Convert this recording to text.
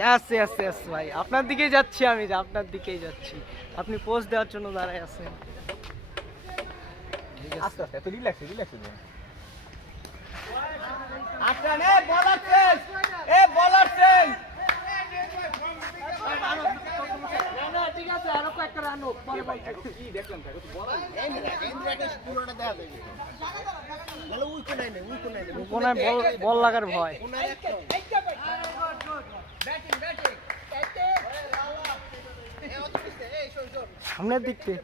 Yes yes yes ভাই, আপনার দিকেই যাচ্ছি আমি, যে আপনার দিকেই যাচ্ছি। আপনি পোস্ট দেওয়ার জন্য দাঁড়ায় আছেন। আস্তে আস্তে, এত রিল্যাক্স রিল্যাক্স। আফরান, এ বলার চেঞ্জ, এ বলার চেঞ্জ। না ঠিক আছে, আরো কয়েকটা রান হোক, পরে বল। কি দেখলাম তাকে তো বলা পুরোটা দেখা যাবে নাহলে উই কোনায় নেই কোনায় বল লাগার ভয়। সামনের দিক থেকে